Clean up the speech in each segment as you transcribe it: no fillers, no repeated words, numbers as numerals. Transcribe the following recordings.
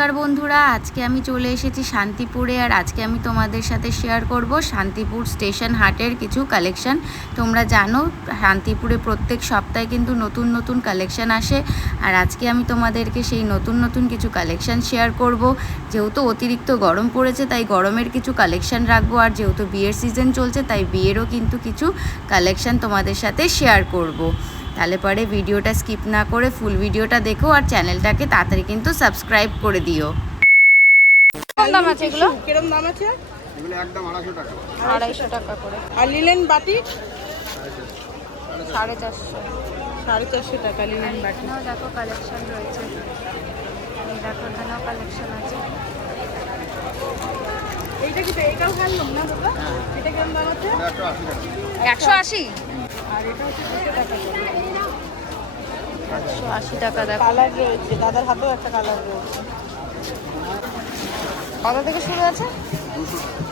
নমস্কার বন্ধুরা, আজকে আমি চলে এসেছি শান্তিপুরে। আর আজকে আমি তোমাদের সাথে শেয়ার করব শান্তিপুর স্টেশন হাটের কিছু কালেকশন। তোমরা জানো শান্তিপুরে প্রত্যেক সপ্তাহে কিন্তু নতুন নতুন কালেকশন আসে। আর আজকে আমি তোমাদেরকে সেই নতুন নতুন কিছু কালেকশন শেয়ার করব। যেহেতু অতিরিক্ত গরম পড়েছে তাই গরমের কিছু কালেকশন রাখবো, আর যেহেতু বিয়ের সিজন চলছে তাই বিয়েরও কিন্তু কিছু কালেকশন তোমাদের সাথে শেয়ার করব। তাহলে পরে ভিডিওটা স্কিপ না করে ফুল ভিডিওটা দেখো, আর চ্যানেলটাকে তাড়াতাড়ি কিন্তু সাবস্ক্রাইব করে দিও। কেমন দাম আছে এগুলো? কিরকম দাম আছে? এগুলো একদম 250 টাকা। 250 টাকা করে। আর লিলেন বাটি 450। 450 টাকা লিলেন বাটি। দেখো কালেকশন রয়েছে, এই দেখো এখানেও কালেকশন আছে। এইটা কি এটাও ভালো না বাবা? এটা কেমন দাম আছে? 180। আর এটা হচ্ছে 200 টাকা করে। 180 টাকা। দেখো কালার রয়েছে, দাদার হাতেও একটা কালার রয়েছে। কত থেকে শুরু আছে?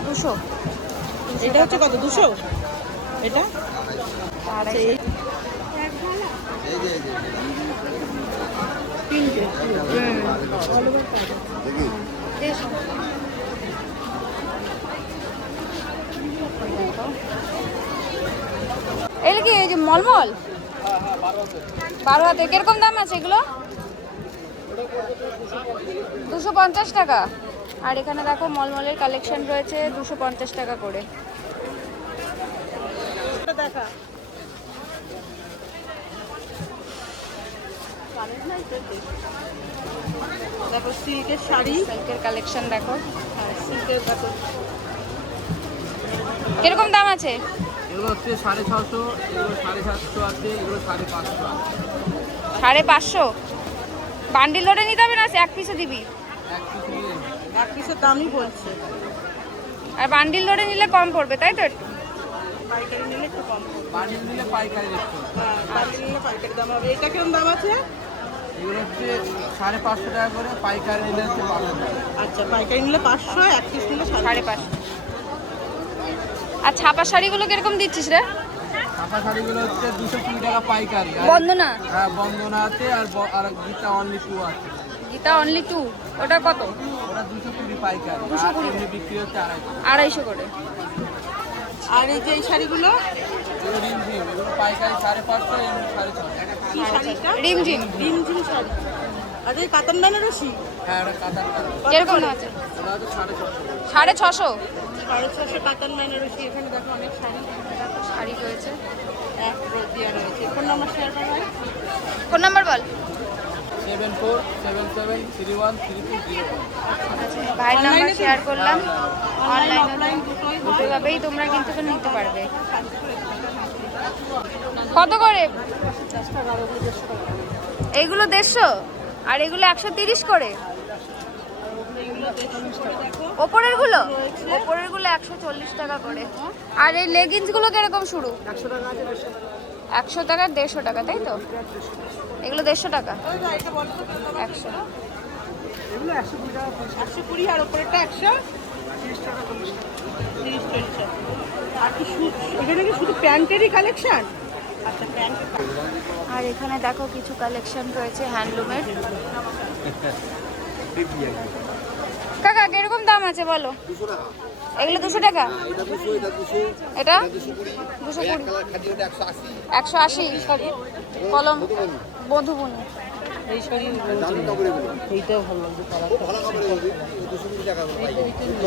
200। এটা হচ্ছে কত? 200? এটা? আচ্ছা, এই তিনটে। এগুলো কি এই যে মলমল 12 হাতে কিরকম দাম আছে এগুলো? 250 টাকা। আর এখানে দেখো মলমলের কালেকশন রয়েছে 250 টাকা করে। এটা দেখা। দেখো সিল্কের শাড়ি, সিল্কের কালেকশন দেখো। সিল্কের দেখো। কিরকম দাম আছে? এগুলো হচ্ছে 650, এগুলো 750 আছে, এগুলো 550 আছে। 550। বান্ডিল ধরে নিতে হবে না এক পিসে দিবি? এক পিস নিয়ে এক পিসের দামই বলছে। আর বান্ডিল ধরে নিলে কম পড়বে, তাই তো? পাইকারি নিলে একটু কম পড়বে। বান্ডিল নিলে পাইকারি রেট করবে। হ্যাঁ, বান্ডিল নিলে পাইকারি দাম হবে। এটা কিরকম দাম আছে? এগুলো হচ্ছে 550 টাকা করে, পাইকারি নিলে হচ্ছে 500 টাকা। আচ্ছা, পাইকারি নিলে 500, এক পিস নিলে 550। আর ছাপা শাড়িগুলো কিরকম দিচ্ছিস রে? কাঁথা শাড়িগুলো হচ্ছে 220 টাকা পাইকারি। আর বন্দনা? হ্যাঁ, বন্দনা আছে, আর গীতা অনলি 2 আছে। গীতা অনলি 2, ওটা কত? ওটা 220 পাইকারি, আর 220 এমনি বিক্রি হচ্ছে 250। 250 করে। আর এই যে এই শাড়িগুলো এগুলো রিমঝিম, এগুলো পাইকারি 550, এমনি 650। কি শাড়িটা? রিমঝিম। রিমঝিম শাড়ি। আর এই কাতান বেনারসি হ্যাঁ, ওটা কাতান কাতান। কিরকম দাম আছে? ওটা হচ্ছে 650। 650। 650 কাতান বেনারসি। এখানে দেখো অনেক শাড়ি, দেখো শাড়ি রয়েছে। এক রোজিয়া রয়েছে। ফোন নাম্বার শেয়ার করা হয়। ফোন নাম্বার বল। 7477313201। ভাইয়ের নাম্বার শেয়ার করলাম। অনলাইন অনলাইন অফলাইন দুটোই হয়। দুটোভাবেই তোমরা কিন্তু নিতে পারবে। কত করে? এইগুলো 150 আর এগুলো 130 করে। ওপরের গুলো 140 টাকা করে। আর এই লেগিংস গুলো কিরকম শুরু? 100 টাকা 150 টাকা, তাই তো? এগুলো 150 টাকা। ওই যে এটা বলো তো কত দাম? 100। এগুলো 120 আর উপরেরটা 130 টাকা 30 টাকা। আর কি এখানে কি শুধু প্যান্টেরই কালেকশন? আচ্ছা, প্যান্ট। আর এখানে দেখো কিছু কালেকশন রয়েছে হ্যান্ডলুমের। কাকা কিরকম দাম আছে বলো? 200 টাকা। এগুলো 200 টাকা। এটা 200, এটা 200, এটা 220, 220। কালার খাদি ওটা 180। 180 কলম বধুবনী। এই শাড়ি দামি কাপড় এগুলো। এইটাও ভালো লাগছে কালার। খুব ভালো কাপড় এগুলো। 220 টাকা করে পাই।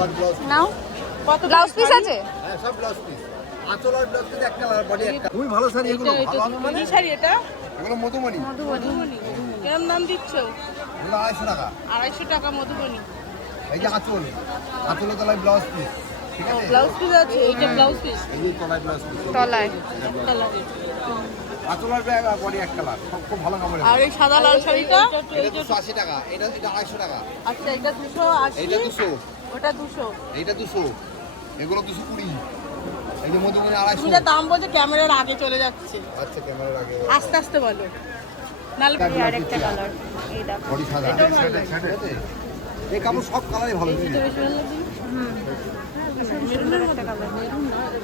আর ব্লাউজ। নাও। কত ব্লাউজ পিস আছে? হ্যাঁ, সব ব্লাউজ পিস। আঁচল আর ব্লাউজ পিস এক কালার, বডি একটা। খুবই ভালো শাড়ি এগুলো। ভালো হবে মানে কি শাড়ি এটা? এগুলো মধুমণি। মধুবনী। কেমন দাম দিচ্ছ? এগুলো 250 টাকা। 250 টাকা মধুবনী। এই যে আঁচল, আঁচলের তলায় ব্লাউজ পিস। ঠিক আছে? ব্লাউজ পিস আছে, এইটা ব্লাউজ পিস। এই যে তলায় ব্লাউজ পিস। তলায়। আঁচল আর বডি এক কালার। সব খুব ভালো কাপড় আর এগুলো। এই সাদা লাল শাড়িটা? এটা 280 টাকা, এটা 250 টাকা। আচ্ছা, এটা 280, এইটা 200, ওটা 200। এইটা 200, এগুলো 220। এই যে মধুমণি 250। তুমি যা দাম বলছো ক্যামেরার আগে চলে যাচ্ছে। আচ্ছা, ক্যামেরার আগে। আস্তে আস্তে বলো। নালে এই আরেকটা কালার, এই দেখো। বডি সাদা। এটাও ভালো ঠিক আছে? এই কাপড় সব কালারই ভালো। সুন্দর একটা কালার।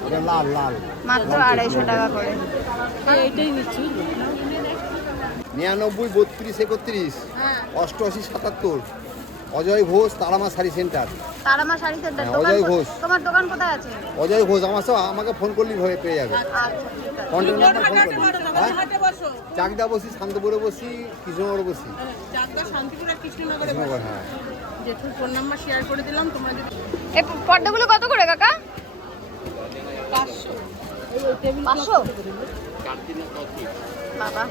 এটা লাল লাল। মাত্র 250 টাকা করে। এইটাই নিচ্ছি। 99, 32, 31, হ্যাঁ। 88, 77, অজয় ঘোষ তারামা শাড়ি সেন্টার। তারামা শাড়ি সেন্টার। হ্যাঁ, অজয় ঘোষ। তোমার দোকান কোথায় আছে? অজয় ঘোষ আমাকে ফোন করলেই ভাবে পেয়ে যাবে। আচ্ছা ঠিক আছে। কন্ট্যাক্ট নাম্বার ফোন করবেন। হ্যাঁ হাটে বসো। চাকদা বসি, শান্তপুরে বসি, কৃষ্ণনগরে বসি। চাকদা, শান্তিপুর আর কৃষ্ণনগরে বসো। কৃষ্ণনগর, হ্যাঁ। জেঠুর ফোন নাম্বার শেয়ার করে দিলাম, তোমরা যদি এই পর্দাগুলো কত করে কাকা? 500 এই টেবিল 500? বাবা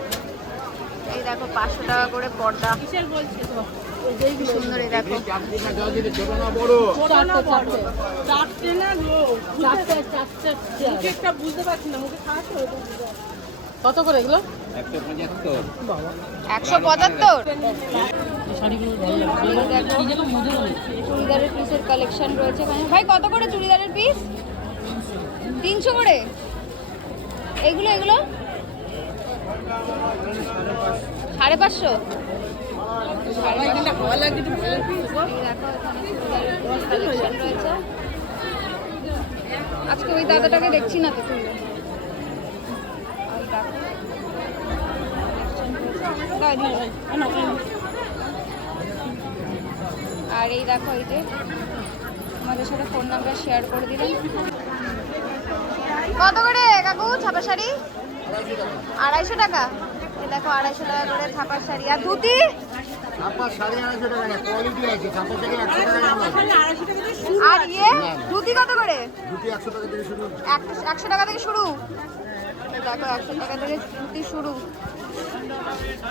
এই দেখো 500 টাকা করে পর্দা। কিসের বলছে তো? কি সুন্দর, এই দেখো। চারটে না গো, চারটে মুখে একটা বুঝতে পারছি না, মুখে খাওয়াতে হবে। কত করে এগুলো? 175। চুড়িদারের পিসের কালেকশন রয়েছে এখানে। ভাই কত করে চুড়িদারের পিস? 300 করে। এগুলো 550। এখানে হাওয়া লাগছে একটু ভালো। এই দেখো এখানে চুড়িদারের পিস কালেকশন রয়েছে। আজকে ওই দাদাটাকে দেখছি না তো তুই। আর এই দেখো এই যে আমাদের সাথে ফোন নাম্বার শেয়ার করে দিলেন। কত করে কাকু ছাপা শাড়ি? 250 টাকা। এই দেখো 250 টাকা করে ছাপার শাড়ি। আর ধুতি? ছাপা 250 টাকা না, কোয়ালিটি আছে। ছাপা থেকে 100 টাকা দাম আছে। 250 টাকা দিয়ে শুরু। আর ইয়ে ধুতি কত করে? দুটি 100 টাকা থেকে শুরু। 100 টাকা থেকে শুরু। এই দেখো 100 টাকা থেকে ধুতি শুরু।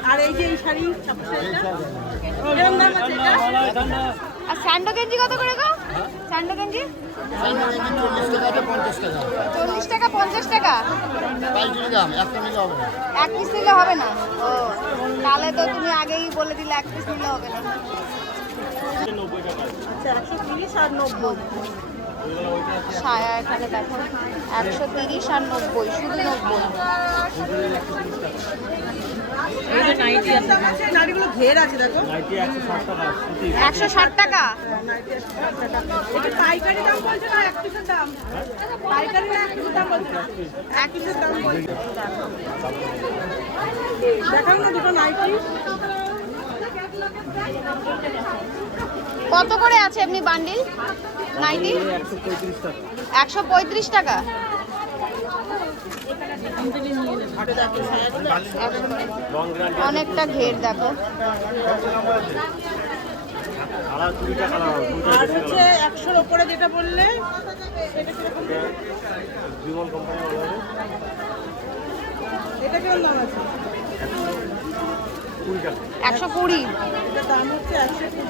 আর এই যে এই শাড়ি, ছাপা শাড়িটা এরকম দাম আছে এটা? আর স্যান্ডো গেঞ্জি কত করে গো? স্যান্ডো গেঞ্জি 40 টাকা 50 টাকা। 40 টাকা 50 টাকা। পাইকারি দাম, একটা নিলে হবে না। এক পিস নিলে হবে না? ও তাহলে তো তুমি আগেই বলে দিলে এক পিস নিলে হবে না। আচ্ছা 130 আর 90। সায়া এখানে দেখো 130 আর 90, শুধু 90। এই যে নাইটি আছে, নাইটিগুলো ঘের আছে দেখো। 160 টাকা। নাইটি 160 টাকা। এটা পাইকারি দাম বলছে না এক পিসের দাম? পাইকারি না এক পিসের দাম বলছে? এক পিসের দাম বলছে। দেখাও না দুটো নাইটি। কত করে আছে এমনি বান্ডিল নাইটি? 135 টাকা। অনেকটা ঘের দেখো। আর হচ্ছে 100-র উপরে যেটা বললে সেটা কিরকম? এটা কেমন দাম আছে? 120। এটার দাম হচ্ছে 120।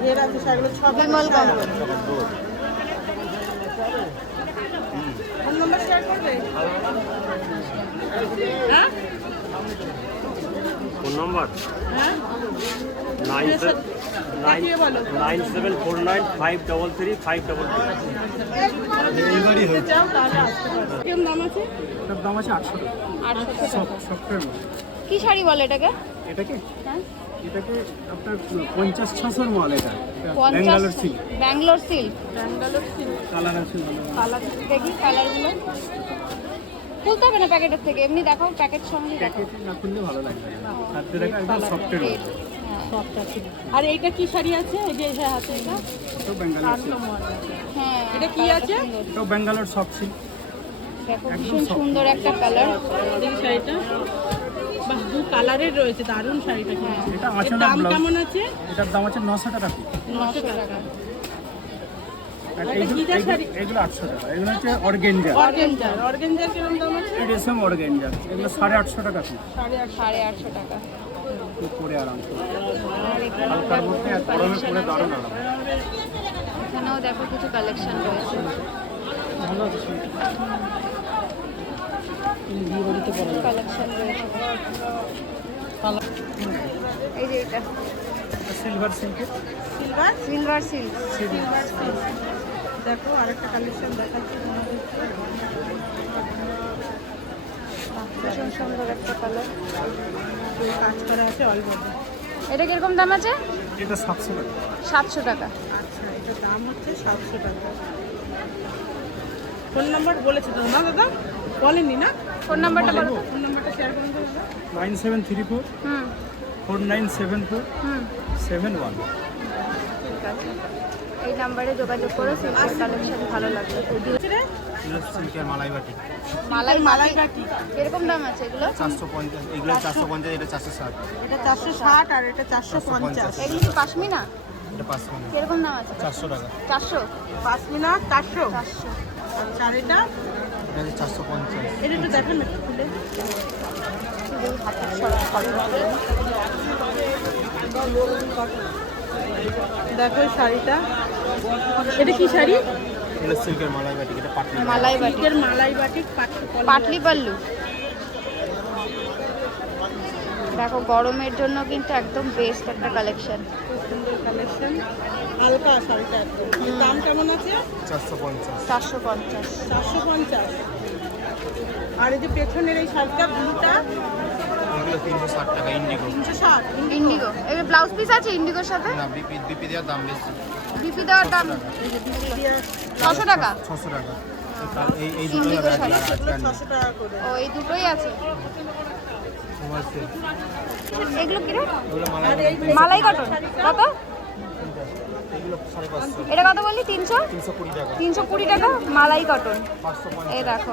ঘের আছে সেগুলো 6 Bimal company. Phone number share করবে? হ্যাঁ ফোন নম্বর হ্যাঁ 9749533533। নিতে চাও তাহলে আসতে পারো। কেমন দাম আছে? এটার দাম আছে 800 টাকা। 800 টাকা। সফটওয়্যার কি শাড়ি বলে এটাকে? এটাকে হ্যাঁ এটাকে আপনার 50-600 মাল। এটা Bangalore 50। Silk. Bangalore silk. Bangalore silk. Colour আছে ভালো। কালার দেখি কালারগুলো। খুলতে হবে না প্যাকেটের থেকে, এমনি দেখো প্যাকেট সঙ্গে দেখো। প্যাকেটে না খুললে ভালো লাগবে না। হাতে দেখা একদম সফটওয়্যার। সফট আছে। আর এইটা কি শাড়ি আছে? এই যে এই হাতে এটা তো ব্যাঙ্গালোর সিল্ক। হ্যাঁ এটা কি আছে? তো ব্যাঙ্গালোর সফট সিল্ক। দেখো ভীষণ সুন্দর একটা কালার। এই শাড়িটা বাহ, দু কালারের রয়েছে, দারুণ শাড়িটা কিন্তু। এটা এর আঁচলের দাম ব্লাউজ। কেমন আছে? এটার দাম আছে 900 টাকা পিস। 900 টাকা। আর এটা কি যা শাড়ি? এগুলো 800 টাকা। এগুলো হচ্ছে অর্গেঞ্জা। অর্গানজার। অর্গানজার কিরকম দাম আছে? রেশম অর্গেঞ্জা। এগুলো 850 টাকা পিস। 850 টাকা। পরে আরাম করে। আর এখানেও হালকার দেখো মধ্যে কিছু আর গরমে কালেকশন পরে আছে। দারুণ আরাম। এখানেও দেখো কিছু কালেকশন রয়েছে। ভালো আছে শুনতে। কালেকশন রয়েছে। এই যে এটা সিলভার সিল্কের। Silver silver silk. Silver silk. দেখো আরেকটা কালেকশন দেখাচ্ছি তোমাদেরকে। ভীষণ সুন্দর একটা কালার। পুরো কাজ করা আছে অল বডি। এটা কিরকম দাম আছে? এটা 700 টাকা। 700 টাকা। আচ্ছা, এটার দাম হচ্ছে 700 টাকা। ফোন নাম্বার বলেছে তো না দাদা? বলেননি না? ফোন নাম্বারটা বলো তো। ফোন নাম্বারটা শেয়ার করুন তো দাদা। 9734 হুম 4974 হুম 71। আছে, এই নাম্বারে যোগাযোগ করো, সিল্কের কালেকশন ভালো লাগবে। সিল্কের মালাই বাটি মালাই মালাই মালাই বাটি কিরকম দাম আছে এগুলো? 450, এগুলো 450, এটা 460, এটা 460 আর এটা 450। এগুলো কি পাশমিনা? এটা 500, কিরকম দাম আছে? 400 টাকা, 400? পাশমিনা 400। 400। আচ্ছা আর এটা এটা 450। এটা একটু দেখেন না খুলে। দেখো এই শাড়িটা, এটা কি শাড়ি? এটা সিল্কের মালাই বাটি, এটা পাটলি মালাই বাটি, সিল্কের মালাই বাটি পাটলি পাল্লু। দেখো গরমের জন্য কিন্তু একদম বেস্ট একটা কালেকশন। খুব সুন্দর কালেকশন, হালকা শাড়িটা একদম। এর দাম কেমন আছে? 450, 450। 450। আর এই যে পেছনের এই শাড়িটা ব্লুটা এগুলো 360 টাকা, ইন্ডিগো। 360। ইন্ডিগো, এর ব্লাউজ পিস আছে ইন্ডিগোর সাথে? না, বিপি দেওয়ার দাম বেশি, বিপি দেওয়ার দাম 600 টাকা। 600 টাকা। এই দুটো ইন্ডিগো শাড়ি। এগুলো 600 টাকা করে। ও এই দুটোই আছে। তোমার এগুলো কি রে? এগুলো মালাই আর এই মালাই কটন কত? এগুলো 550, এটা কত বললি? 300? 320 টাকা, 320 টাকা মালাই কটন। 550। এই দেখো,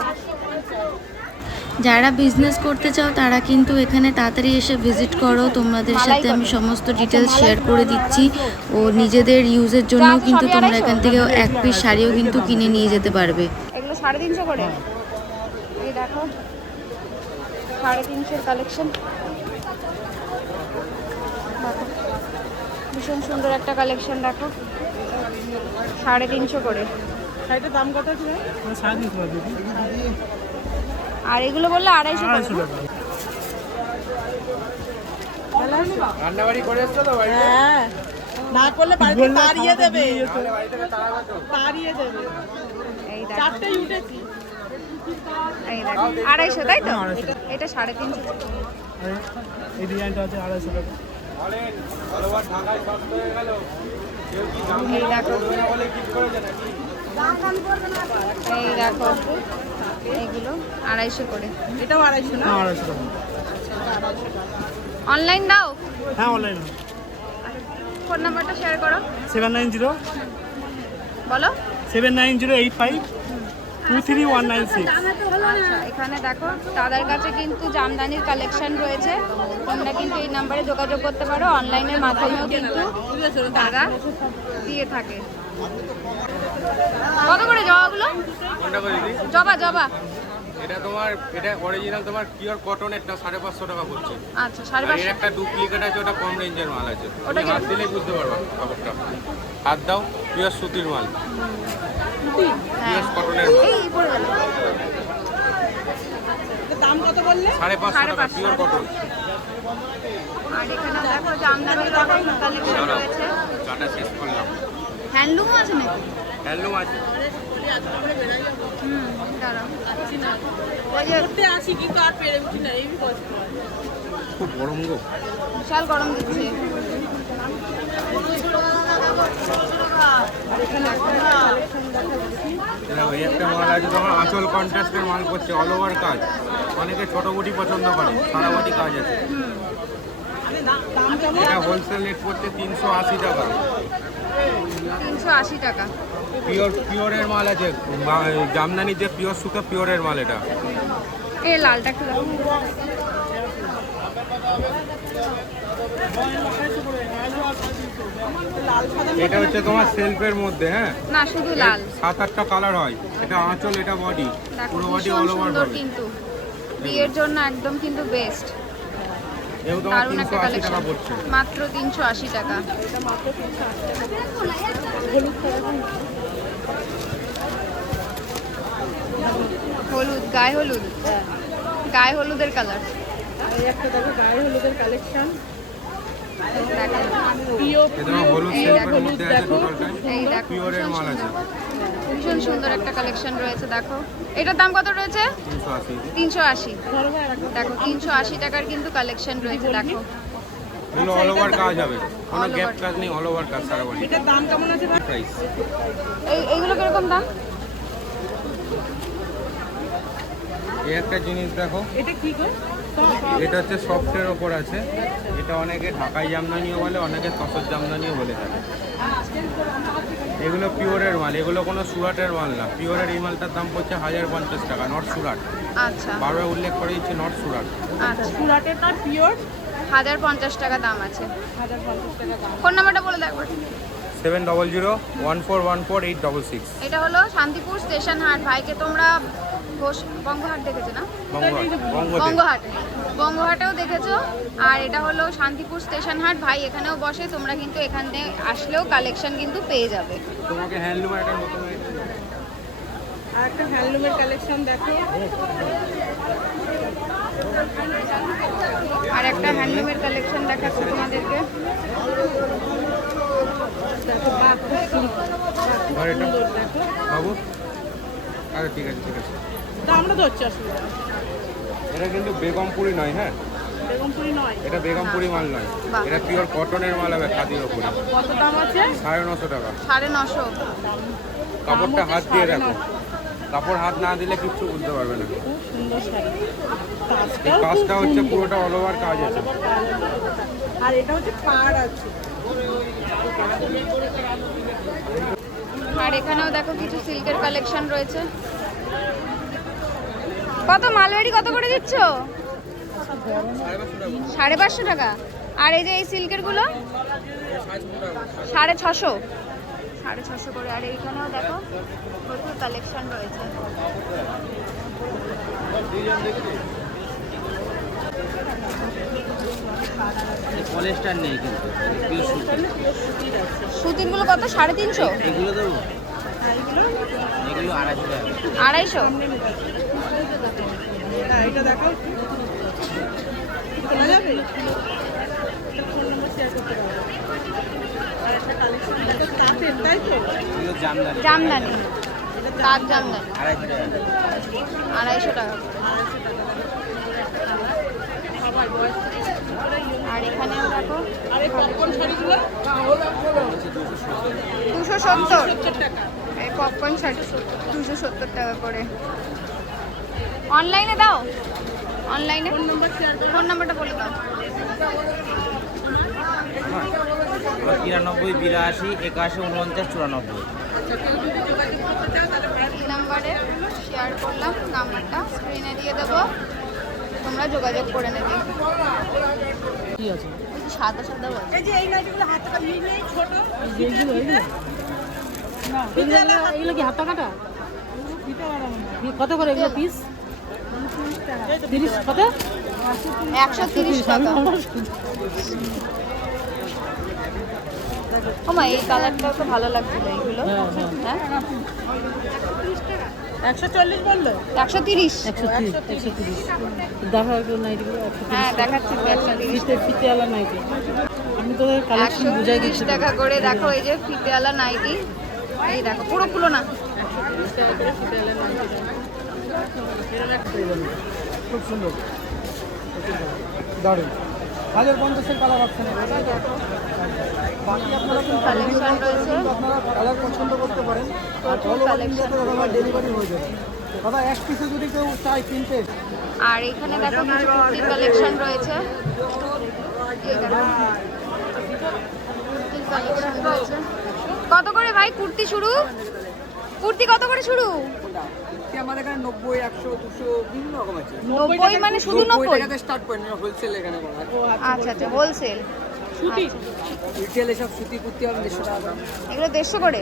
যারা বিজনেস করতে চাও তারা কিন্তু এখানে তাড়াতাড়ি এসে ভিজিট করো। তোমাদের সাথে আমি সমস্ত ডিটেলস শেয়ার করে দিচ্ছি, ও নিজেদের ইউজের জন্য কিন্তু তোমরা এখান থেকে এক পিস শাড়িও কিন্তু কিনে নিয়ে যেতে পারবে। এগুলো 350 করে। এই দেখো 350 কালেকশন। দেখো ভীষণ সুন্দর একটা কালেকশন, দেখো 350 করে। শাড়িটার দাম কত আছে? আর এগুলো বললে 250 করে। রান্নাবাড়ি করে এসছো তো বাড়িতে? হ্যাঁ, না করলে বাড়িতে তাড়িয়ে দেবে, বাড়ি থেকে তাড়াবে তো। তাড়িয়ে দেবে। এই দেখো, 4টায় উঠেছি। এই দেখো 250, তাই তো? এটা 350। এই ডিজাইনটা আছে 250 টাকা। বলেন অলওভার ঢাকায় সস্তা হয়ে গেল, কেউ কি দাম এই দেখো, বলে কি করেছে নাকি? এই দেখো এইগুলো 250 করে। এটাও 250 না? 250 টাকা। অনলাইন দাও? হ্যাঁ, অনলাইন। ফোন নাম্বারটা শেয়ার করো, 790 বলো। 79085 23196। আচ্ছা, এখানে দেখো দাদার কাছে কিন্তু জামদানির কালেকশন রয়েছে, তোমরা কিন্তু এই নাম্বারে যোগাযোগ করতে পারো। অনলাইনের মাধ্যমেও কিন্তু দাদা দিয়ে থাকে। কত করে জবাগুলো? কোনটা করে দিদি? জবা জবা। এটা তোমার, এটা অরিজিনাল তোমার পিওর কটনেরটা 550 টাকা পড়ছে। আচ্ছা আর এর 550। একটা ডুপ্লিকেট আছে, ওটা কম রেঞ্জের মাল আছে। ওটা তুমি কি? হাত দিলেই বুঝতে পারবা কাপড়টা। হাত দাও, পিওর সুতির মাল, হ্যাঁ, পিওর কটনের মাল। এই পড়ে গেল। এটার দাম কত বললে? 550 টাকা, 550 পিওর কটন। আর এখানে দেখো জামদানির কালেকশন রয়েছে। চাটা শেষ করলাম। হ্যান্ডলুমও আছে নাকি? হ্যান্ডলুম আছে। দাঁড়াও। ওই যে ঘুরতে আসি কিন্তু আর পেরে উঠি না, এই কষ্ট হয়। খুব গরম গো। বিশাল গরম দিচ্ছে। দেখো এই একটা মাল আছে তোমার, আঁচল কন্ট্রাস্টের মাল করছে, অল ওভার কাজ। অনেকে ছোট বুটি পছন্দ করে, সারা বাটি কাজ আছে। দাম কেমন? এটা হোলসেল রেট পড়ছে 380 টাকা। 380 টাকা। পিওরের মাল আছে, জামদানি যে পিওর সুতো, পিওরের মাল এটা। এই লালটা একটু দেখো। লাল সাদা এটা হচ্ছে তোমার সেলফের মধ্যে, হ্যাঁ, না শুধু লাল। 7-8টা কালার হয়। এটা আঁচল, এটা বডি, দেখো পুরো বডি ভীষণ অল ওভার সুন্দর বডি। কিন্তু বিয়ের জন্য একদম কিন্তু বেস্ট। এও তোমার দারুণ একটা 380 কালেকশন, টাকা পড়ছে। মাত্র 380 টাকা। হলুদ, গায়ে হলুদ, গায়ে হলুদের কালার। এই একটা দেখো গায়ে হলুদের কালেকশন। দেখো এটা তোমার হলুদ এই সেলফের হলুদ মধ্যে আছে দেখো। টোটালটাই। এই দেখো পিওরের মাল আছে, ভীষণ সুন্দর একটা কালেকশন রয়েছে। দেখো এটার দাম কত রয়েছে? 380। 380। ধরো ভাই আর একটা। দেখো 380 টাকার কিন্তু কালেকশন রয়েছে। দেখো এগুলো অল ওভার কাজ হবে, কোনো All গ্যাপ over। কাজ নেই, অল ওভার কাজ সারা বডি। এটার দাম কেমন আছে ভাই? প্রাইস এইগুলো কিরকম দাম? এই একটা জিনিস দেখো, এটা কি গো? এটা হচ্ছে সফটের ওপর আছে। এটা অনেকে ঢাকাই জামদানিও বলে, অনেকে তসর জামদানিও বলে থাকে। এগুলো পিওরের মাল, এগুলো কোনো সুরাটের মাল না। পিওরের এই মালটার দাম পড়ছে 1050 টাকা, নট সুরাট। আচ্ছা বারবার উল্লেখ করে দিচ্ছি, নট সুরাট। আচ্ছা, সুরাটের না পিওর 1050 টাকা দাম আছে। 1050 টাকা দাম। ফোন নাম্বারটা বলে দাও একবার। 7001414866। এটা হলো শান্তিপুর স্টেশন হাট। ভাইকে তোমরা বঙ্গহাট দেখেছো না? বঙ্গহাট। বঙ্গহাটেও দেখেছো। আর এটা হলো শান্তিপুর স্টেশন হাট। ভাই এখানেও বসে, তোমরা কিন্তু এখানে আসলেও কালেকশন কিন্তু পেয়ে যাবে। তোমাকে হ্যান্ডলুম একটা নতুন আর একটা হ্যান্ডলুমের কালেকশন দেখো। আর একটা হ্যান্ডলুমের কালেকশন দেখাচ্ছি তোমাদেরকে। দেখো বাহ, খুব সুন্দর। আর এটা সুন্দর দেখো। বাবু, আরে ঠিক আছে। দামটা তো হচ্ছে অসুবিধা। এটা কিন্তু বেগমপুরি নয়, হ্যাঁ বেগমপুরি নয়। এটা বেগমপুরি মাল নয়, বাহ। এটা পিওর কটনের মাল হবে, খাদির ওপরে। কত দাম আছে? 950 টাকা। 950। কাপড়টা হাত দিয়ে রাখো, 950 কাপড় হাত না দিলে কিচ্ছু বুঝতে পারবে না। খুব সুন্দর শাড়ি। এই কাজটা হচ্ছে পুরোটা অল ওভার কাজ আছে। আর এটা হচ্ছে পাড় আছে। আর এখানেও দেখো কিছু সিল্কের কালেকশন রয়েছে। কত মালবাড়ি কত করে দিচ্ছ? 550 টাকা। আর এই যে এই সিল্কের গুলো 650। 650 করে। আর এইখানেও দেখো প্রচুর কালেকশন রয়েছে। পলিস্টার নেই কিন্তু পিওর সুতি। সুতির গুলো কত? 350। এগুলো দেবো, আর এগুলো এগুলো 250 টাকা। 250। হ্যাঁ, এটা দেখো। শোনা যাবে? এটা ফোন নম্বর শেয়ার করতে পারো। আর একটা কালেকশন দেখো, তাঁতের, তাই তো? এগুলো জামদানি, জামদানি, তাঁত জামদানি 250 টাকা। 250 টাকা করে। সবার বয়স। আর এখানেও দেখো আর এই পপকর্ন শাড়িগুলো 270। 70 টাকা। এই পপকর্ন শাড়ি 270 টাকা করে। অনলাইনে দাও, অনলাইনে ফোন নম্বর শেয়ার করো। ফোন নাম্বারটা বলে দাও। 93 82 81 49 94। আচ্ছা, কেউ যদি যোগাযোগ করতে চাও তাহলে এই নাম্বারে শেয়ার করলাম, নাম্বারটা স্ক্রিনে দিয়ে দেবো, তোমরা যোগাযোগ করে নেবে। কি আছে? ওই যে সাদা সাদা আছে। এই যে এই নাইটিগুলো হাত কাটা নেই, ছোট। এইগুলো এগুলো কি হাতা কাটা? কত করে এগুলো পিস? 30 কত? 130 টাকা। ও মা, এই কালারটাও তো ভালো লাগছিল এইগুলো। হ্যাঁ 140 বললো? 130। 130 দেখা এগুলো নাইটিগুলো 130 হ্যাঁ দেখাচ্ছি 130। ফিতেওয়ালা নাইটি। আমি তোদের কালেকশন বুঝাই দিচ্ছি। 130 টাকা করে। দেখো এই যে ফিতেওয়ালা নাইটি, এই দেখো পুরো খুলো না। 130 টাকা করে ফিতেওয়ালা নাইটি। খুব সুন্দর, দারুণ। 1050-এর কালার অপশন আছে। বাকি আপনারা কিন্তু কালেকশন রয়েছে। আপনারা কালার পছন্দ করতে পারেন। আর অল ওভার ইন্ডিয়াতে দাদা ডেলিভারি হয়ে যাবে। দাদা এক পিসে যদি কেউ চায় কিনতে, আর এখানে দেখো কিছু কুর্তির কালেকশন রয়েছে। এই দেখো কুর্তির কালেকশন রয়েছে। কত করে ভাই কুর্তি শুরু? কুর্তি কত করে শুরু? আমাদের এখানে 90, 100, 200 বিভিন্ন রকম আছে। 90 মানে শুধু 90? টাকাতে স্টার্ট করেন, হোলসেল এখানে করা হয়। আচ্ছা আচ্ছা, হোলসেল। সুতি। রিটেল এসব সুতি কুর্তি হবে 150 টাকা। এগুলো 150 করে।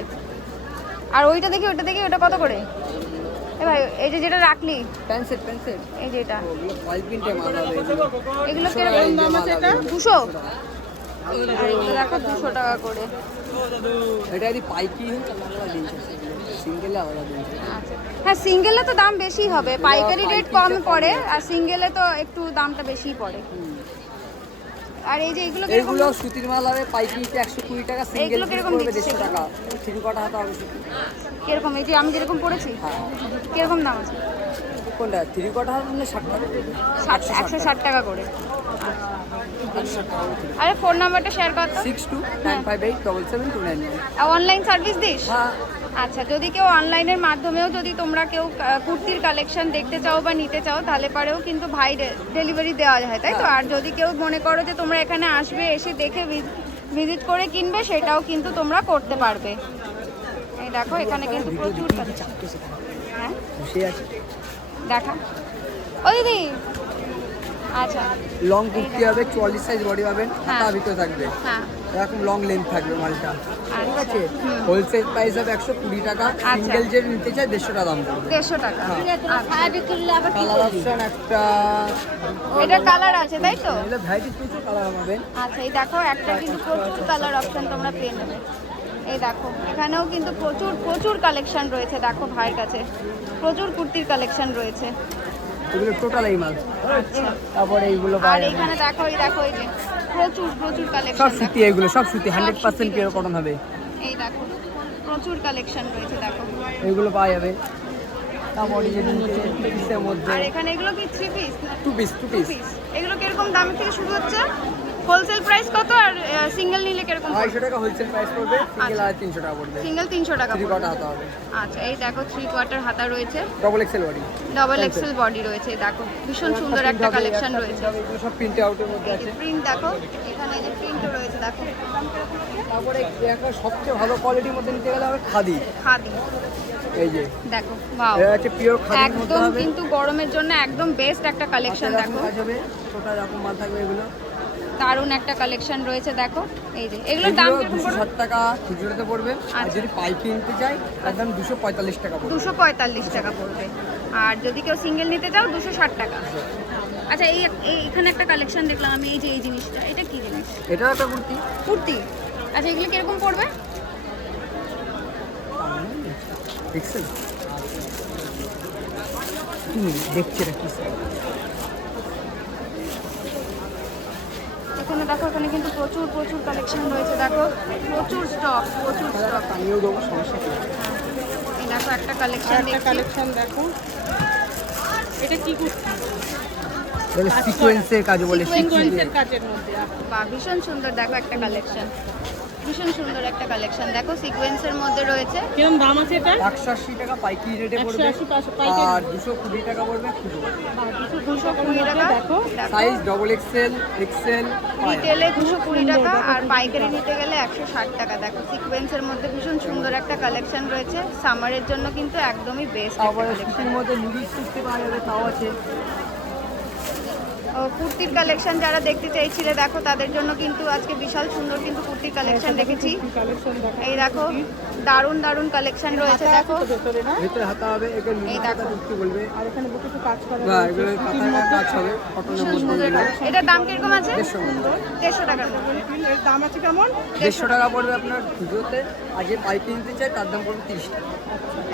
আর ওইটা দেখি, ওটা দেখি, ওটা কত করে? এ ভাই এই যে যেটা রাখলি, পেন্সিল এই যে এটা, ওগুলো ফয়েল প্রিন্টে মাল হবে এগুলো। এগুলো কিরকম দাম আছে? এটা 200। আর এগুলো দেখো 200 টাকা করে। এটা যদি পাইকি হয় তাহলে আলাদা জিনিস আছে, সিঙ্গেলে আলাদা জিনিস আছে। আচ্ছা হ্যাঁ, সিঙ্গেলে তো দাম বেশি হবে, পাইকারি রেট কম পড়ে, আর সিঙ্গেলে তো একটু দামটা বেশি পড়ে। আর এই যে এগুলো কিরকম? এগুলো সুতির মাল হবে পাইকিতে 120 টাকা, সিঙ্গেল এগুলো কিরকম পড়বে দিচ্ছে? 150 টাকা। থ্রি কোয়ার্টার হাতা হবে সুতি। কিরকম? এই যে আমি যেরকম পড়েছি হ্যাঁ, কিরকম দাম আছে? কোনটা থ্রি কোয়ার্টার হাতা মানে 60 টাকা পড়বে। 160 টাকা করে। 160 টাকা করে। আরে ফোন নাম্বারটা শেয়ার কর তো। 6295877299। Online service this? হ্যাঁ, আচ্ছা, যদি কেউ অনলাইনের মাধ্যমেও যদি তোমরা কেউ কুর্তির কালেকশন দেখতে চাও বা নিতে চাও তাহলে পরেও কিন্তু ভাই ডেলিভারি দেওয়া যায়, তাই তো? আর যদি কেউ মনে করো যে তোমরা এখানে আসবে, এসে দেখে ভিজিট করে কিনবে, সেটাও কিন্তু তোমরা করতে পারবে। এই দেখো এখানে কিন্তু প্রচুর কালেকশন। হ্যাঁ দেখা ও দিদি। আচ্ছা, লং কুর্তি হবে, 44 সাইজ বডি পাবেন, হাতা ভিতরে থাকবে, হ্যাঁ এরকম লং লেন্থ থাকবে মালটা, ঠিক আছে? হুম। হোলসেল প্রাইস হবে 120 টাকা, সিঙ্গেল যে নিতে চাই 150 টাকা দাম পড়বে। 150 টাকা। কালার অপশন একটা, এটা কালার আছে তাই তো? এগুলো ভ্যারাইটি প্রচুর কালার পাবেন। আচ্ছা, এই দেখো একটা কিন্তু প্রচুর কালার অপশন তোমরা পেয়ে নেবে। এই দেখো এখানেও কিন্তু প্রচুর প্রচুর কালেকশন রয়েছে, দেখো ভাইয়ের কাছে প্রচুর কুর্তির কালেকশন রয়েছে। এগুলো টোটাল এই মাল। আচ্ছা, তারপরে এইগুলো আর এখানে দেখো এই যে প্রচুর প্রচুর সব কালেকশন। সুতি, এগুলো সব সুতি 100% পিওর কটন হবে। এই দেখো প্রচুর কালেকশন রয়েছে, দেখো। এগুলো পাওয়া যাবে। তারপরে যে পিসের মধ্যে, আর এখানে এগুলো কি 3 পিস? Two piece piece. এগুলো কিরকম দাম থেকে শুরু হচ্ছে? হোলসেল প্রাইস কত আর সিঙ্গেল নিলে কিরকম? 250 টাকা হোলসেল প্রাইস পড়বে, সিঙ্গেল আর 300 টাকা পড়বে। সিঙ্গেল 300 টাকা 3 পড়বে। কোয়ার্টার হাতা হবে, আচ্ছা, এই দেখো 3 কোয়ার্টার হাতা রয়েছে, double XL body, double XL body রয়েছে। দেখো ভীষণ সুন্দর একটা কালেকশন রয়েছে। এগুলো সব প্রিন্ট আউটের মধ্যে আছে। প্রিন্ট দেখো, এখানে এই যে প্রিন্টও রয়েছে, দেখো। তারপরে একটা সবচেয়ে ভালো কোয়ালিটির মধ্যে নিতে গেলে হবে খাদি। খাদি এই যে দেখো, ওয়াও, এটা হচ্ছে পিওর খাদির মধ্যে একদম হবে। কিন্তু গরমের জন্য একদম বেস্ট একটা কালেকশন। দেখো কাজ হবে, টোটাল রকম মাল থাকবে। এগুলো দারুণ একটা কালেকশন রয়েছে, দেখো। এই যে এগুলোর দাম কিরকম পড়বে? 260 টাকা খুচরোতে পড়বে, আর আচ্ছা। যদি পাইকারি নিতে চাই তার দাম 245 টাকা পড়বে। 245 টাকা পড়বে। আর যদি কেউ সিঙ্গেল নিতে চাও 260 টাকা। আচ্ছা, এখানে একটা কালেকশন দেখলাম আমি, এই যে এই জিনিসটা, এটা কি জিনিস? এটা একটা কুর্তি, কুর্তি। আচ্ছা, এগুলো কিরকম পড়বে? এক্সেল দেখছে এটা কি? এখানে দেখো, এখানে কিন্তু প্রচুর প্রচুর কালেকশন রয়েছে, দেখো প্রচুর স্টক, প্রচুর স্টক। আমিও দেবো, সমস্যা কি? এই দেখো একটা কালেকশন একটা দেখছি। কালেকশন দেখো, এটা কি কুর্তি? বলে সিকোয়েন্সের কাজ বলে, সিকোয়েন্সের কাজের মধ্যে। বাহ, ভীষণ সুন্দর। দেখো একটা কালেকশন, ভীষণ সুন্দর একটা কালেকশন, দেখো সিকোয়েন্সের মধ্যে রয়েছে। কিরকম দাম আছে এটা? 180 টাকা পাইকারি রেটে পড়বে, 180 পাইকারি। আর 220 টাকা পড়বে খুচরো। 220 টাকা। দেখো দেখো সাইজ ডবল এক্সেল, এক্সেল, রিটেলে 220 টাকা আর পাইকারি নিতে গেলে 160 টাকা। দেখো সিকোয়েন্সের মধ্যে ভীষণ সুন্দর একটা কালেকশন রয়েছে, সামারের জন্য কিন্তু একদমই বেস্ট একটা তারপরে কালেকশন। সুতির মধ্যে নুডিলস কুর্তি পাওয়া যাবে, তাও আছে। কুর্তির কালেকশন যারা দেখতে চাইছিলে, দেখো তাদের জন্য কিন্তু আজকে বিশাল সুন্দর কিন্তু কুর্তির কালেকশন রেখেছি। কালেকশন দেখো, এই দেখো দারুণ দারুণ কালেকশন রয়েছে, দেখো। ভেতরে না? ভিতরে হাতা হবে, এগুলো এই নুডিলস দেখো। কুর্তি বলবে। আর এখানে বুকে একটু কাজ করা না, রয়েছে। এগুলো কাঁথার কাজ হবে, কটনের ভীষণ মধ্যে সুন্দর এগুলো। কালেকশন। এটার দাম কিরকম আছে? 150 টাকার মধ্যে। এর দাম আছে কেমন? 150 টাকা পড়বে আপনার খুচরোতে, আর যে পাইকারি নিতে চাই তার দাম পড়বে 30 টাকা।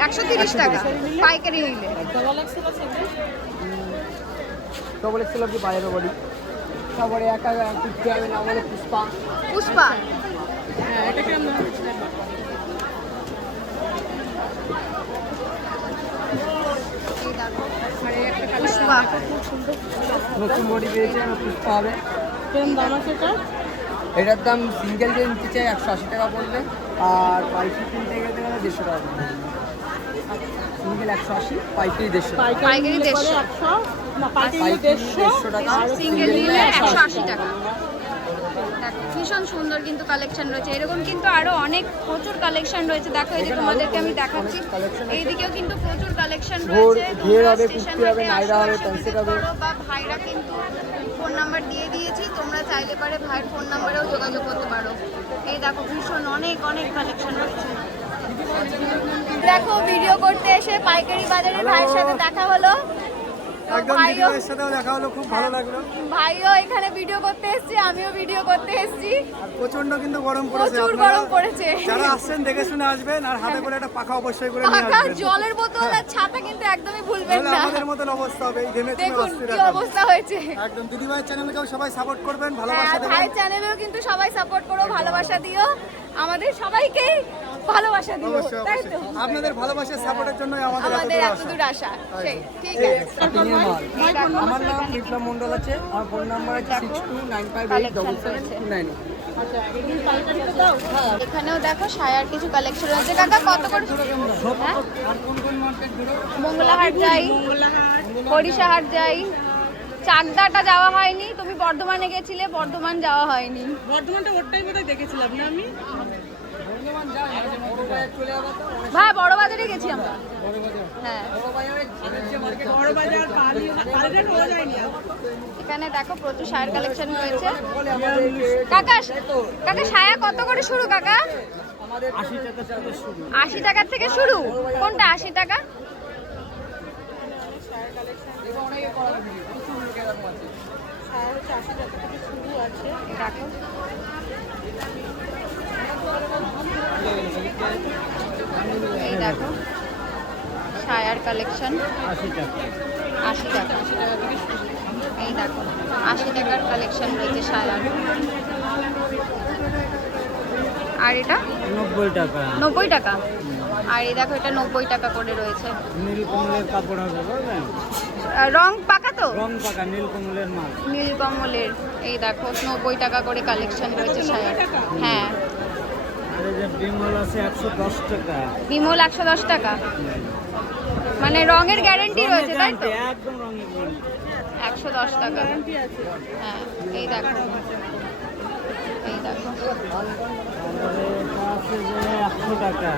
130 টাকা পাইকারি নিলে। ডাবল এক্সেল আছে? ডবল এক্সেল অব্দি পাওয়া যাবে বডি। তারপরে একা কুর্তি হবে, না বলে পুষ্পা। পুষ্পা, হ্যাঁ, এটা কেমন দাম আছে? পুষ্পা নতুন বডি পেয়েছে, পুষ্পা হবে। কেমন দাম আছে এটা? এটার দাম সিঙ্গেল যে নিতে চাই 180 টাকা পড়বে, আর পাইকারি কিনতে গেলে 150 টাকা পড়বে। সিঙ্গেল 180, পাইকারি 150 টাকা। পাইকারি নিলে পরে 150 100, না পাইকারি নিলে পাইকারি 150 টাকা, সিঙ্গেল নিলে 180 টাকা। দেখো ভীষণ সুন্দর কিন্তু কালেকশন রয়েছে, এরকম কিন্তু আরো অনেক প্রচুর কালেকশন রয়েছে। দেখো এই যে তোমাদেরকে আমি দেখাচ্ছি, এইদিকেও কিন্তু প্রচুর কালেকশন রয়েছে। ঘের তোমরা হবে, স্টেশন কুর্তি হবে, ঘাটে নাইরা হবে, আশেপাশে প্যান্ট visit হবে। করো, বা ভাইরা কিন্তু ফোন নাম্বার দিয়ে দিয়েছি, তোমরা চাইলে পারে ভাইয়ের ফোন নাম্বারেও যোগাযোগ করতে পারো। এই দেখো ভীষণ অনেক অনেক কালেকশন রয়েছে। দেখো ভিডিও করতে এসে পাইকারি বাজারে ভাইয়ের সাথে দেখা হলো। তো একদম ভাইও দিদিভাইয়ের সাথেও দেখা হলো, খুব ভালো লাগলো। ভাইও এখানে ভিডিও করতে এসেছি, আমিও ভিডিও করতে এসেছি। আর প্রচন্ড কিন্তু গরম পড়েছে, প্রচুর আপনারা গরম পড়েছে। যারা আসছেন দেখে শুনে আসবেন, আর হাতে করে একটা পাখা অবশ্যই করে নিয়ে পাকা আসবেন। জলের বোতল আর ছাতা কিন্তু একদমই ভুলবেন তাহলে না। আমাদের মতন অবস্থা হবে, এই ঘেমে চলে দেখুন অস্থির কি এখন। অবস্থা হয়েছে। একদম দিদিভাইয়ের চ্যানেলকেও সবাই সাপোর্ট করবেন, হ্যাঁ, ভালোবাসা দেবেন। ভাই চ্যানেলেও কিন্তু সবাই সাপোর্ট করো, ভালোবাসা দিও। আমাদের সবাইকেই ভালোবাসা দিও, তাই তো? আপনাদের ভালোবাসার সাপোর্টের জন্য আমাদের আমাদের এতদূর আশা, সেই ঠিক আছে। আমার নাম বিপ্লব মন্ডল আছে, আমার ফোন নাম্বার আছে 6295877290। আচ্ছা, এগুলো পাইকারিতে দাও? এখানেও দেখো সায়ার কিছু কালেকশন আছে। কাকা কত করে? হ্যাঁ, আর কোন কোন মার্কেট ঘুরো? মঙ্গলাহাট যাই, হরিশাহাট যাই, চাকদাটা যাওয়া হয়নি। তুমি বর্ধমানে গেছিলে, বর্ধমান যাওয়া হয়নি। বর্ধমানটা ওরটাই বোধহয় দেখেছিলাম না আমি। বর্ধমান যাই, বড় বাজার চলে যাবো তো। ভাই বড় বাজারে গেছি আমরা। হ্যাঁ, বড় বাজারে আগের যে মার্কেট বড় বাজার কালীঘাট হওয়া যায়নি আর। এখানে দেখো প্রচুর সায়ার কালেকশন রয়েছে। কাকা কাকা সায়া কত করে শুরু কাকা? 80 টাকার থেকে শুরু। কোনটা 80 টাকা? সায়া হচ্ছে 80 টাকা থেকে শুরু আছে। দেখো এই দেখো সায়ার কালেকশন 80 টাকা। এই দেখো 80 টাকার কালেকশন রয়েছে সায়ার। আর এটা 90 টাকা 90 টাকা। আর এই দেখো এটা 90 টাকা করে রয়েছে। নীলকমলের কাপড় হবে বুঝলেন, রং পাকা তো? রং পাকা নীলকমলের মাল। নীলকমলের এই দেখো 90 টাকা করে কালেকশন রয়েছে সায়ার। হ্যাঁ, আর এই যে বিমল আছে 110 টাকা। বিমল 110 টাকা, মানে রঙের গ্যারান্টি রয়েছে তাই তো? একদম রঙের গ্যারান্টি। 110 টাকা। হ্যাঁ, এই দেখো এই দেখো তারপরে এটা আছে যে 100 টাকা।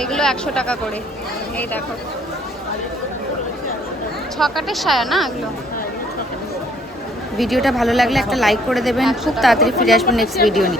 এইগুলো 100 টাকা করে। এই দেখো ছকাটের সায়া না এগুলো। ভিডিওটা ভালো লাগলে একটা লাইক করে দেবেন। খুব তাড়াতাড়ি ফিরে আসবো নেক্সট ভিডিও নিয়ে।